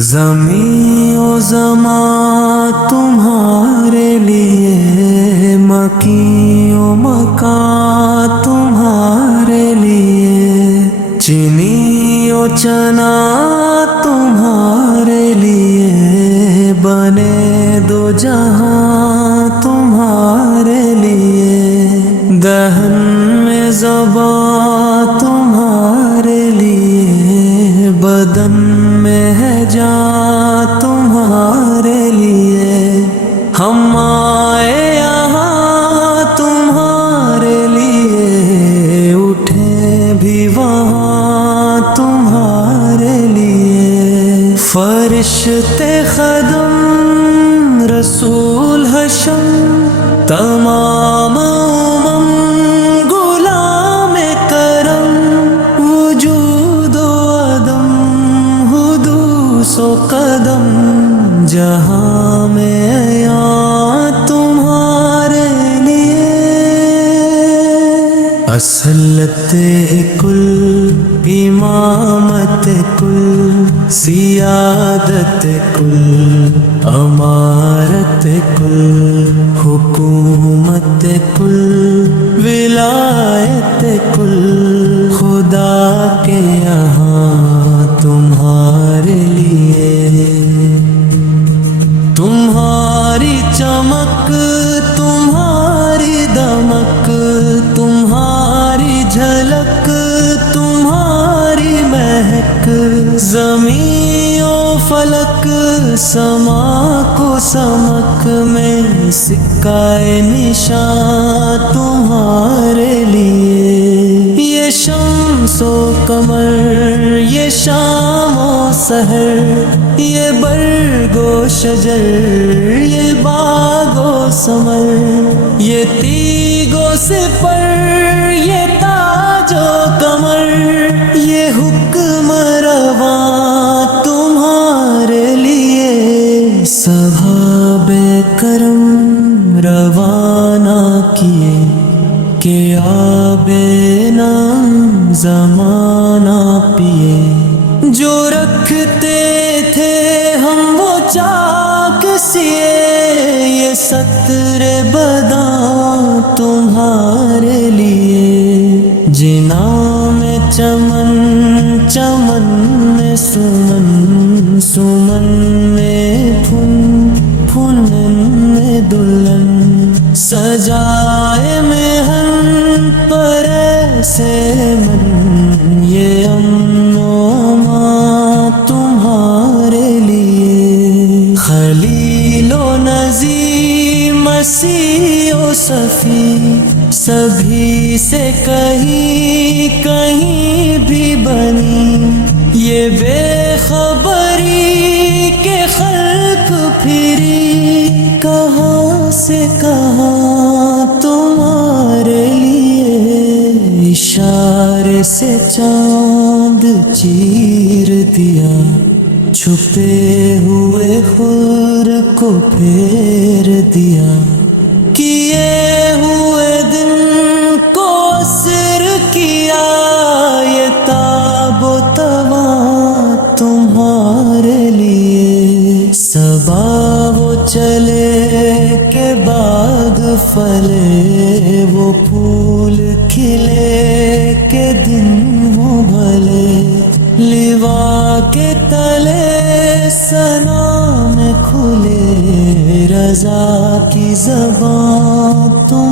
زمیں و زمان تمہارے لیے، مکیں و مکان تمہارے لیے، چینی و چنا تمہارے لیے، بنے دو جہاں تمہارے لیے، دہن میں زبان تمہارے لیے، بدن میں ہے جان تمہارے لیے، ہم آئے یہاں تمہارے لیے، اٹھے بھی وہاں تمہارے لیے، فرشتے خدم رسول حشم تمام غلام کرم، وجود و عدم حدوث و قدم، جہاں میں یہاں تمہارے لیے، اصلت کل، امامت کل، سیادت کل، امارت کل، حکومت کل، ولایت کل، خدا کے یہاں تمہارے لیے، تمہاری چمک، تمہاری دمک، تمہاری جھلک، تمہاری مہک، زمین و فلک، سما کو سمک میں سکہ نشان تمہارے لیے، یہ شمس و قمر، یہ شام و سحر، یہ برگ و شجر، یہ باغ و ثمر، یہ تیگ و سپر، یہ تاج و کمر، یہ حکم رواں تمہارے لیے، صحابہ کرم روانہ کیے کہ آب نام زمانہ پیے، جو رکھتے تھے ہم وہ چاک سیے، یہ ستر بداں تمہارے لیے، جناں میں چمن، چمن میں سمن، سمن میں پھن، پھن میں دلہن، سجائے مہن پر ایسے من، یہ امن و امان تمہارے لیے، خلیل و نذیر، مسیح و صفی، سبھی سے کہیں کہیں بھی بنی، یہ بے خبری کہ خلق پھری کہاں سے کہاں تمہارے لیے، اشارے سے چاند چیر دیا، چھپے ہوئے خور کو پھیر دیا، کیے ہوئے دن کو اسر کیا، یہ تاب و تواں تمہارے لیے، صبا وہ چلے کے بعد پھلے، وہ پھول کھلے کے دن ہو بھلے، لوا کے تلے ثنا میں کھلے، رضا کی زبان تم